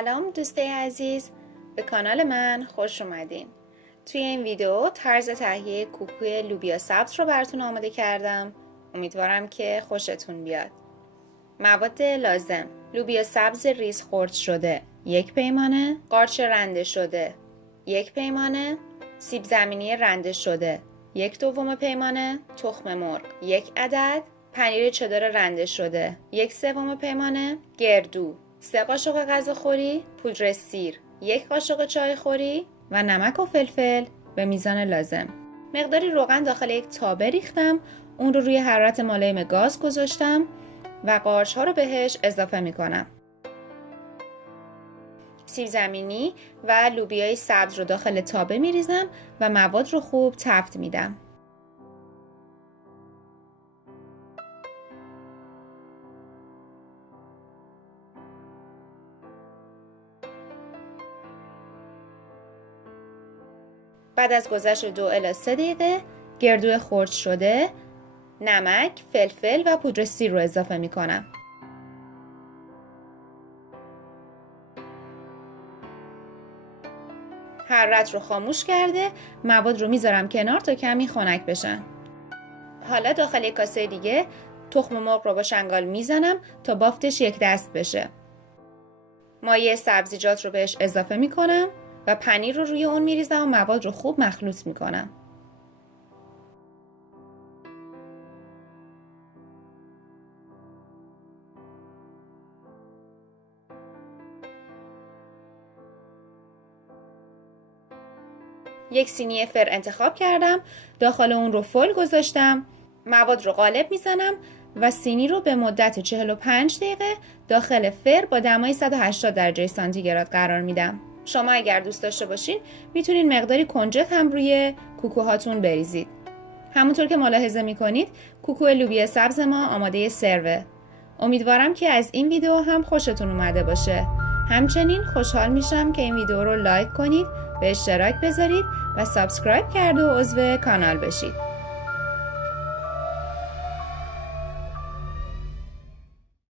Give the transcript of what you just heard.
سلام دوستای عزیز، به کانال من خوش اومدین. توی این ویدیو طرز تهیه کوکوی لوبیا سبز رو براتون آماده کردم. امیدوارم که خوشتون بیاد. مواد لازم: لوبیا سبز ریز خرد شده 1 پیمانه، قارچ رنده شده 1 پیمانه، سیب زمینی رنده شده 1/2 پیمانه، تخم مرغ 1 عدد، پنیر چدار رنده شده 1/3 پیمانه، گردو 3 قاشق غذاخوری، پودر سیر 1 قاشق چایخوری و نمک و فلفل به میزان لازم. مقداری روغن داخل یک تابه ریختم، اون رو روی حرارت ملایم گاز گذاشتم و قارچ ها رو بهش اضافه میکنم. سیب زمینی و لوبیای سبز رو داخل تابه میریزم و مواد رو خوب تفت میدم. بعد از گذشت 2 الی 3 دقیقه گردو خرد شده، نمک، فلفل و پودر سیر رو اضافه می کنم. حرارت رو خاموش کرده مواد رو میذارم کنار تا کمی خنک بشن. حالا داخل یک کاسه دیگه تخم مرغ رو با شنگال میزنم تا بافتش یک دست بشه. مایه سبزیجات رو بهش اضافه می کنم و پنیر رو روی اون میریزم و مواد رو خوب مخلوط میکنم. یک سینی فر انتخاب کردم، داخل اون رو فل گذاشتم، مواد رو قالب میزنم و سینی رو به مدت 45 دقیقه داخل فر با دمای 180 درجه سانتیگراد قرار میدم. شما اگر دوست داشته باشین میتونین مقداری کنجد هم روی کوکوهاتون بریزید. همونطور که ملاحظه میکنید کوکو لوبیا سبز ما آماده سروه. امیدوارم که از این ویدیو هم خوشتون اومده باشه. همچنین خوشحال میشم که این ویدیو رو لایک کنید، به اشتراک بذارید و سابسکرایب کرده و عضو کانال بشید.